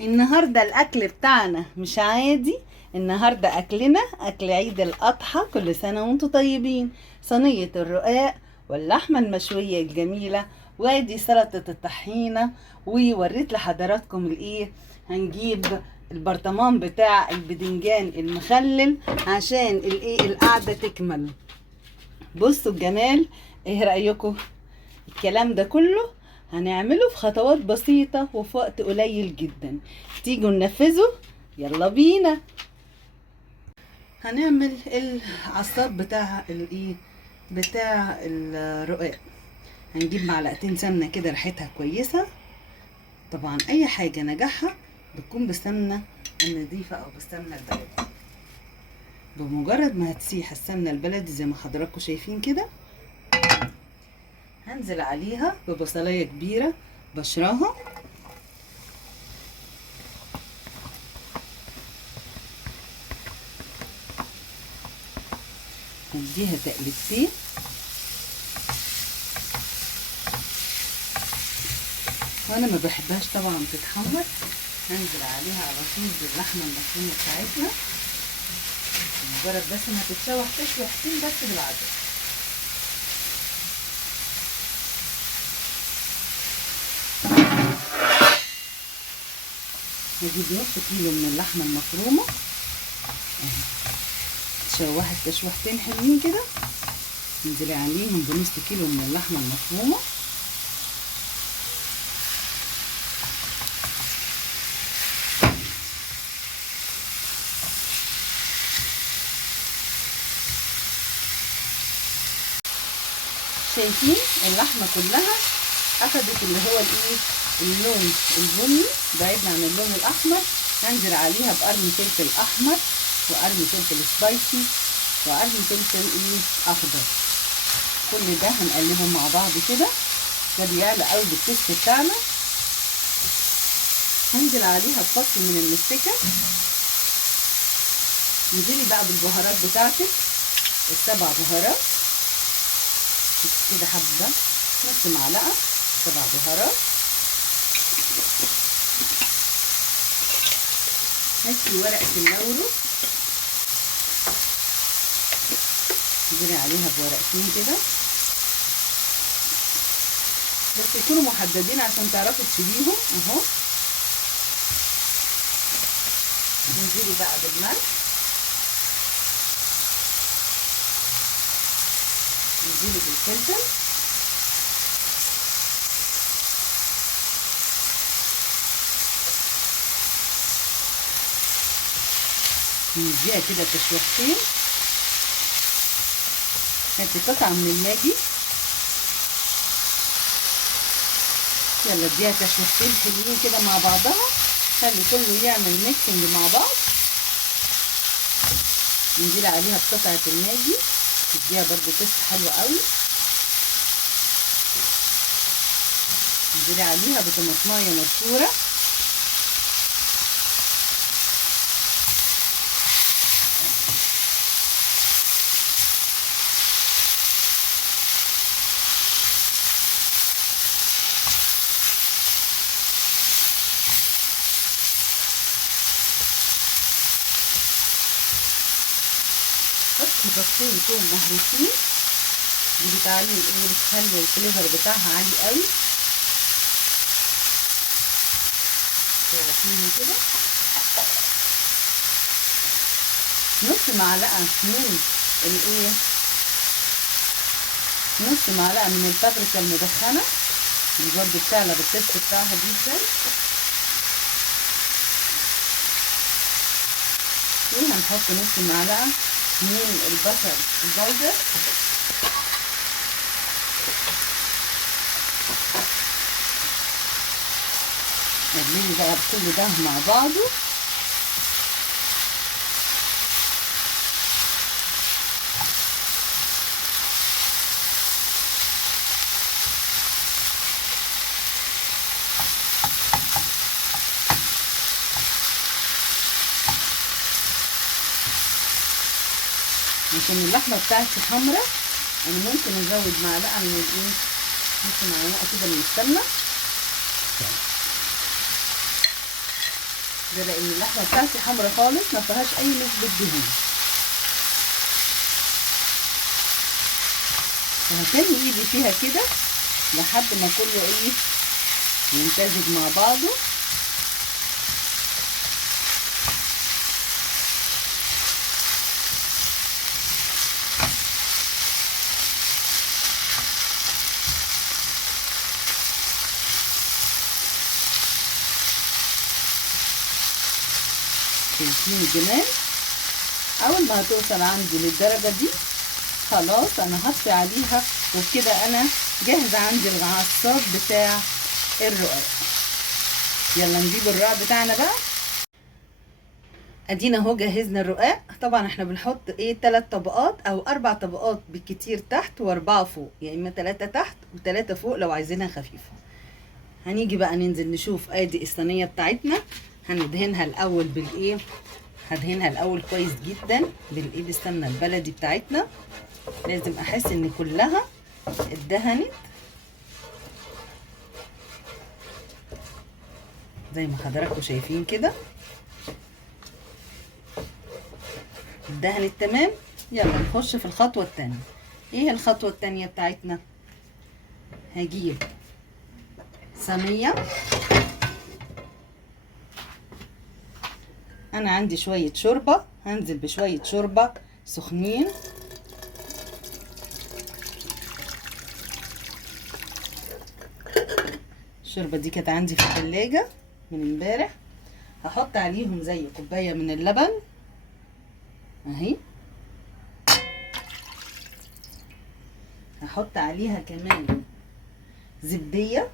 النهاردة الأكل بتاعنا مش عادي. النهاردة أكلنا أكل عيد الأضحى، كل سنة وانتم طيبين. صينية الرقاق واللحمة المشوية الجميلة، وادي سلطة الطحينة. ووريت لحضراتكم الايه، هنجيب البرطمان بتاع البدنجان المخلل عشان الايه القعدة تكمل. بصوا الجمال، ايه رأيكم؟ الكلام ده كله هنعمله في خطوات بسيطة وفي وقت قليل جدا. تيجوا ننفذه؟ يلا بينا. هنعمل العصاب بتاع الايه، بتاع الرقاق. هنجيب معلقتين سمنة كده ريحتها كويسة. طبعا اي حاجة نجاحها بتكون بالسمنة النظيفة او بالسمنة البلدي. بمجرد ما هتسيح السمنة البلدي زي ما حضراتكم شايفين كده، هنزل عليها ببصلاية كبيرة بشراها، نديها تقلبتين. وانا ما بحبهاش طبعا تتحمر. هنزل عليها على طول باللحمه المفرومه بتاعتنا، مجرد بس انها تتشوح تشويحتين بس بالعدد. هجيب نص كيلو من اللحمه المفرومه اهي، تشوحت تشويحتين حلوين كده. انزلي عليهم بنص كيلو من اللحمه المفرومه. شايفين اللحمه كلها اخدت اللي هو الايه، اللون البني بعيدنا عن اللون الاحمر. هنزل عليها بقرن فلفل احمر وقرن فلفل سبايسي وقرن فلفل ايه اخضر. كل ده هنقلبه مع بعض كده، ده بيعلى قوي بالتست بتاعنا. هنزل عليها بفص من المستكه. انزلي بقى بالبهارات بتاعتك، السبع بهارات كده، حبه نص معلقه 7 بهارات. هاتي ورقه اللورو، انزلي عليها بورقتين كده بس يكونوا محددين عشان تعرفي تشيليهم اهو. انزلي بقى بالملح، انزلي بالفلفل، نديها كده تشويحتين. هاتي قطعة من الماجي، يلا اديها تشويحتين حلوين كده مع بعضها، خلي كله يعمل ميكسنج مع بعض. انزلي عليها بقطعة الماجي، تديها برضو تست حلو قوي. انزلي عليها بطماطمايه مبشوره، حطي بصين توم مهروسين، دي بتعلي اللي بتخلي الفليفر بتاعها عالي قوي. شوفيني كده، نص معلقه من الايه، نص معلقه من البابريكا المدخنه، دي برضو بتعلى بالتست بتاعها جدا. وهنحط نص معلقه من البصل البودر، قلبي بقى كل ده مع بعضه. عشان اللحمه بتاعتي حمرا انا ممكن ازود معلقه من الايه، نص معلقه كده من السمنه. ده لان اللحمه بتاعتي حمرا خالص ما فيهاش اي نسبه دهون. وهتني ايدي فيها كده لحد ما كله ايه يمتزج مع بعضه. شايفين الجمال؟ اول ما هتوصل عندي للدرجه دي خلاص انا هطفي عليها، وبكده انا جاهزه عندي العصاج بتاع الرقاق. يلا نجيب الرقاق بتاعنا بقى. ادينا اهو جهزنا الرقاق. طبعا احنا بنحط ايه 3 طبقات او 4 طبقات بالكتير تحت و4 فوق، يا اما 3 تحت و3 فوق لو عايزينها خفيفه. هنيجي بقى ننزل نشوف ادي الصينيه بتاعتنا. هندهنها الاول بالايه، هدهنها الاول كويس جدا بالايه بالسمنه البلدي بتاعتنا. لازم احس ان كلها اتدهنت زي ما حضراتكم شايفين كده، اتدهنت تمام. يلا نخش في الخطوه الثانيه. ايه الخطوه الثانيه بتاعتنا؟ هجيب صينيه، انا عندي شويه شوربه، هنزل بشويه شوربه سخنين. الشوربه دي كانت عندي في الثلاجه من امبارح. هحط عليهم زي كوبايه من اللبن اهي. هحط عليها كمان زبديه،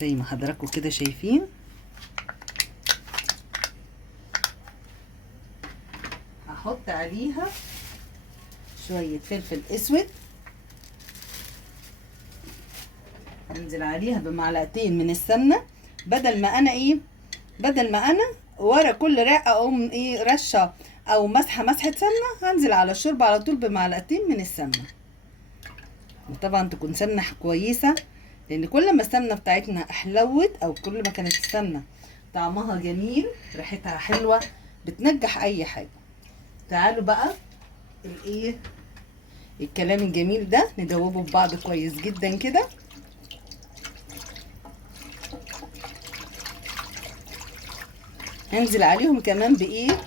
زي ما حضراتكم كده شايفين. هحط عليها شوية فلفل اسود، انزل عليها بمعلقتين من السمنة. بدل ما انا ورا كل رقة اقوم ايه رشة او مسحة سمنة، هنزل على الشوربة على طول بمعلقتين من السمنة. وطبعا تكون سمنة كويسة، لان كل ما السمنة بتاعتنا احلوت او كل ما كانت السمنة طعمها جميل ريحتها حلوة بتنجح اي حاجة. تعالوا بقى الايه الكلام الجميل ده ندوبه ببعض كويس جدا كده. هنزل عليهم كمان بايه،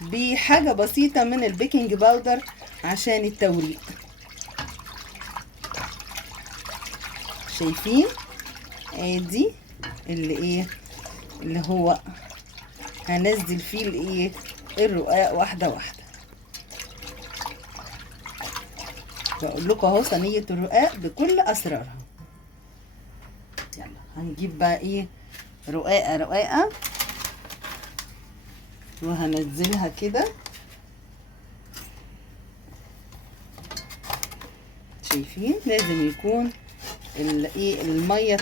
بحاجة بسيطة من البيكنج باودر عشان التوريق. شايفين ادي اللي هو هنزل فيه الايه الرقاق واحدة واحدة. بقول لكم اهو صينية الرقاق بكل اسرارها. يلا هنجيب بقى ايه رقاقة وهنزلها كده. شايفين لازم يكون الميه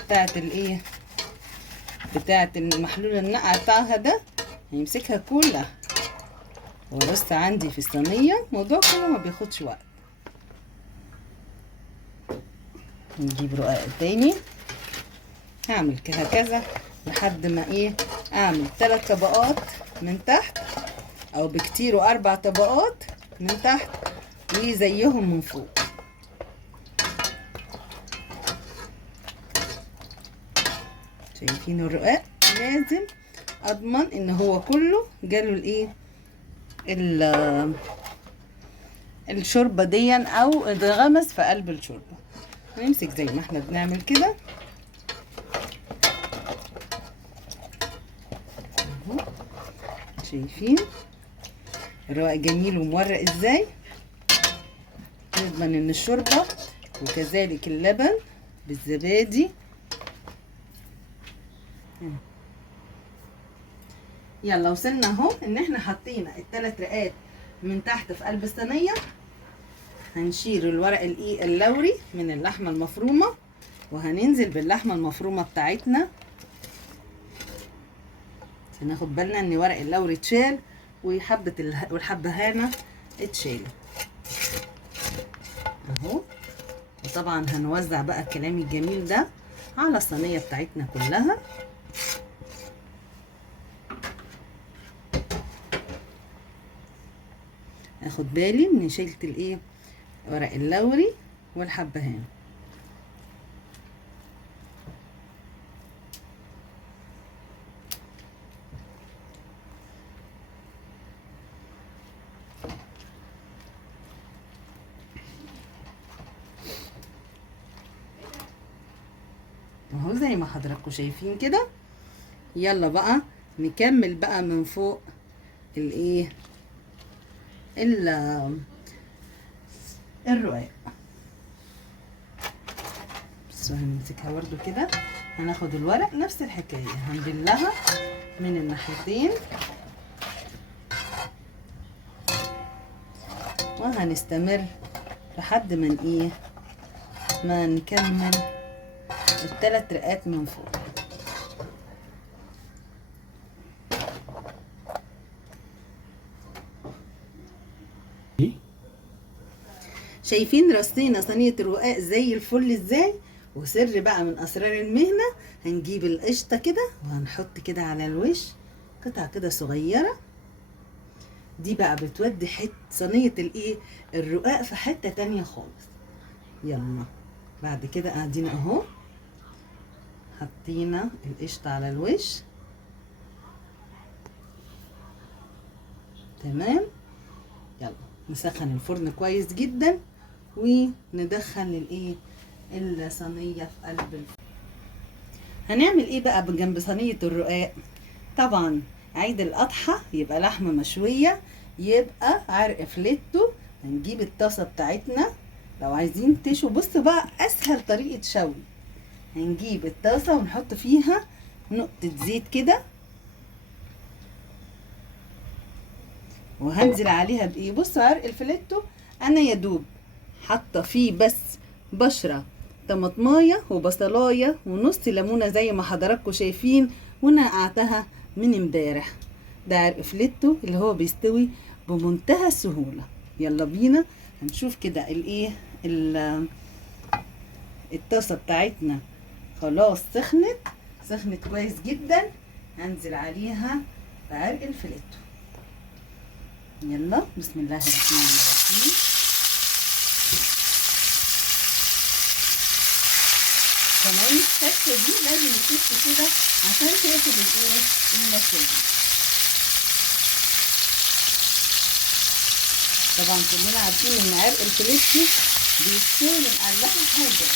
بتاعت المحلول النقع بتاعها ده هيمسكها كلها. ورص عندي في الصينيه، الموضوع كله ما بياخدش وقت. نجيب رقاق تاني، هعمل هكذا لحد ما اعمل 3 طبقات من تحت او بكتير و4 طبقات من تحت وزيهم من فوق. شايفين الرقاق لازم اضمن ان هو كله جاله الشوربه دي او اتغمس في قلب الشوربه. هنمسك زي ما احنا بنعمل كده اهو. شايفين الرقاق جميل ومورق ازاي. نضمن ان الشوربه وكذلك اللبن بالزبادي. يلا وصلنا اهو ان احنا حطينا ال3 رقات من تحت في قلب الصينيه. هنشيل الورق اللوري من اللحمه المفرومه وهننزل باللحمه المفرومه بتاعتنا. هناخد بالنا ان ورق اللوري اتشال والحبهانه اتشالت. اهو. وطبعا هنوزع بقى الكلام الجميل ده على الصينيه بتاعتنا كلها. اخد بالي من شيلة الايه، ورق اللوري والحبهان. اهو زي ما حضراتكم شايفين كده. يلا بقى نكمل بقى من فوق الايه، الرقاق. بس هنمسكها برده كده. هناخد الورق نفس الحكايه، هنبلها من الناحيتين وهنستمر لحد ما ايه، ما نكمل الثلاث رقات من فوق. شايفين رصينا صينيه الرقاق زي الفل ازاي؟ وسر بقى من اسرار المهنه، هنجيب القشطه كده وهنحط كده على الوش قطع كده صغيره. دي بقى بتودي صينيه الايه، الرقاق في حته تانية خالص. يلا بعد كده قاعدين اهو حطينا القشطه على الوش. تمام. يلا نسخن الفرن كويس جدا وندخل الايه، الصينيه في قلب الفرن. هنعمل ايه بقى بجنب صينيه الرقاق؟ طبعا عيد الاضحى يبقى لحمه مشويه، يبقى عرق فليتو. هنجيب الطاسه بتاعتنا لو عايزين تشوا. بصوا بقى اسهل طريقه شوي، هنجيب الطاسه ونحط فيها نقطه زيت كده، وهنزل عليها بايه. بصوا عرق الفليتو انا يا دوب حاطه فيه بس بشره طماطمايه وبصلايه ونص ليمونه زي ما حضراتكم شايفين، ونقعتها من امبارح. ده عرق فليتو اللي هو بيستوي بمنتهى السهوله. يلا بينا هنشوف كده الايه، الطاسه بتاعتنا خلاص سخنت كويس جدا. هنزل عليها بعرق الفليتو. يلا بسم الله الرحمن الرحيم. كمان الشكه دي لازم نشوف كده عشان تاخد الايه، النشويات. طبعا كلنا عارفين ان عرق الفليتو بيستوي من اقلها حاجه.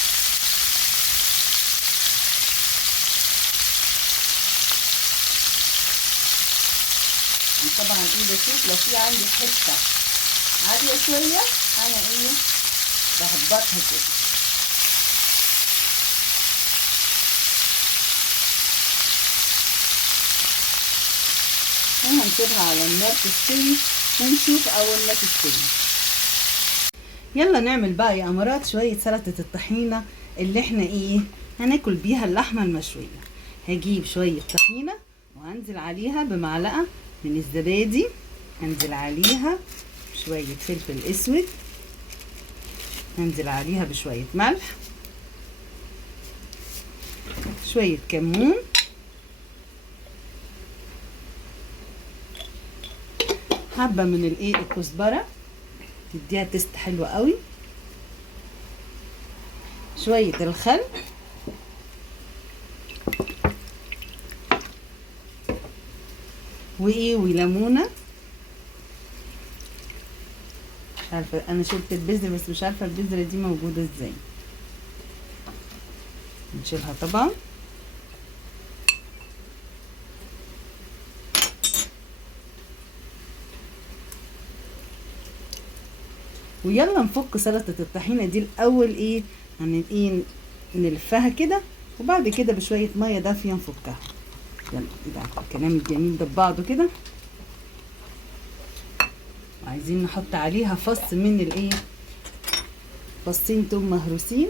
طبعا ايه، بشوف لو في عندي حته عاليه شويه انا ايه بهبطها كده. وهنسيبها على النار تستوي ونشوف اول ما تستوي. يلا نعمل بقى يا امارات شويه سلطه الطحينه اللي احنا ايه هناكل بيها اللحمه المشويه. هجيب شويه طحينه وهنزل عليها بمعلقه من الزبادي، هنزل عليها شويه فلفل اسود، هنزل عليها بشويه ملح، شويه كمون، حبه من الايه الكزبره تديها تست حلوه قوي، شويه الخل، وايه وليمونه. مش عارفه انا شلت البذر بس مش عارفه البذره دي موجوده ازاي. نشيلها طبعا. ويلا نفك سلطه الطحينه دي الاول. ايه ايه نلفها كده وبعد كده بشويه ميه دافيه نفكها. يلا كده الكلام الجميل ده ببعضه كده. وعايزين نحط عليها فص من الايه، فصين توم مهروسين.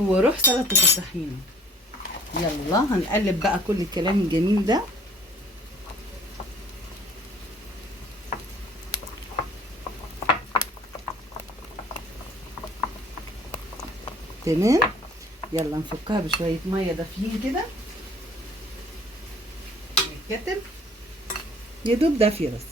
هو روح سلطه الطحينه. يلا هنقلب بقى كل الكلام الجميل ده. تمام. يلا نفكها بشويه ميه دافيين كده، الكتل يا دوب دافيه بس.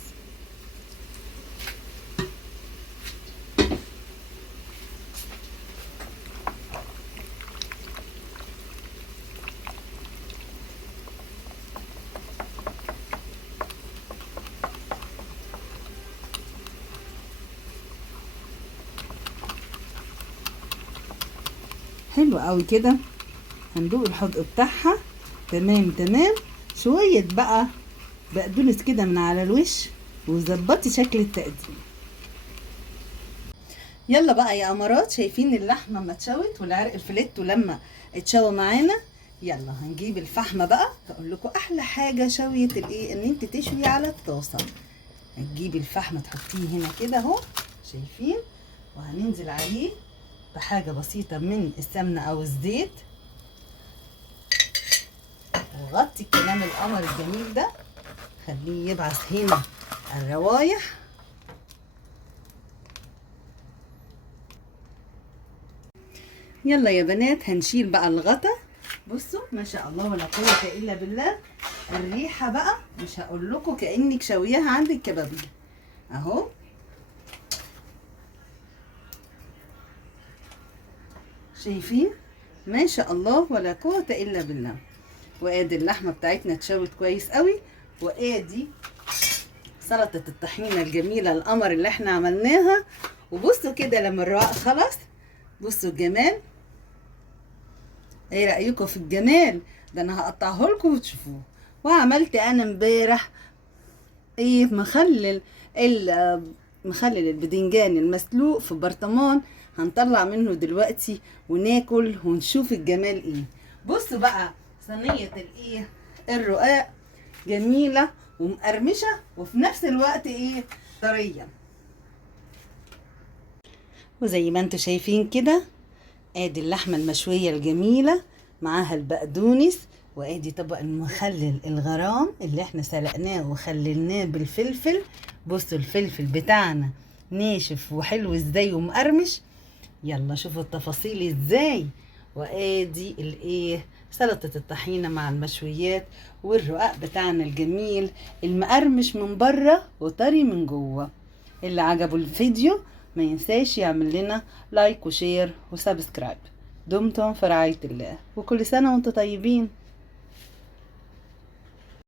حلو قوي كده. هندوق الحدق بتاعها. تمام تمام. شويه بقى بقدونس كده من على الوش وظبطي شكل التقديم. يلا بقى يا امارات، شايفين اللحمه ما اتشوت والعرق الفليتو لما اتشوى معانا؟ يلا هنجيب الفحمه بقى. بقول لكم احلى حاجه شويه الايه، ان انت تشوي على الطاسه. هتجيبي الفحم تحطيه هنا كده اهو، شايفين؟ وهننزل عليه بحاجه بسيطه من السمنه او الزيت، وغطي كمان القمر الجميل ده، خليه يبعث هنا الروايح. يلا يا بنات هنشيل بقى الغطا. بصوا ما شاء الله ولا قوه الا بالله. الريحه بقى مش هقول لكم، كانك شوياها عند الكبابيه اهو. شايفين؟ ما شاء الله ولا قوه الا بالله. وادي اللحمه بتاعتنا اتشوت كويس قوي، وادي سلطه الطحينه الجميله القمر اللي احنا عملناها. وبصوا كده لما الرقاق خلص، بصوا الجمال. ايه رايكم في الجمال ده؟ انا هقطعه لكم وتشوفوه. وعملت انا امبارح ايه، مخلل البدنجان المسلوق في برطمان، هنطلع منه دلوقتي وناكل ونشوف الجمال ايه. بصوا بقى صينيه الايه، الرقاق، جميله ومقرمشه وفي نفس الوقت ايه، طريه. وزي ما انتوا شايفين كده، ادي اللحمه المشويه الجميله معاها البقدونس، وادي طبق المخلل الغرام اللي احنا سلقناه وخللناه بالفلفل. بصوا الفلفل بتاعنا ناشف وحلو ازاي ومقرمش. يلا شوفوا التفاصيل ازاي. وادي الايه، سلطه الطحينه مع المشويات، والرقاق بتاعنا الجميل المقرمش من بره وطري من جوه. اللي عجبه الفيديو ما ينساش يعمل لنا لايك وشير وسبسكرايب. دمتم في رعاية الله، وكل سنة وانتم طيبين.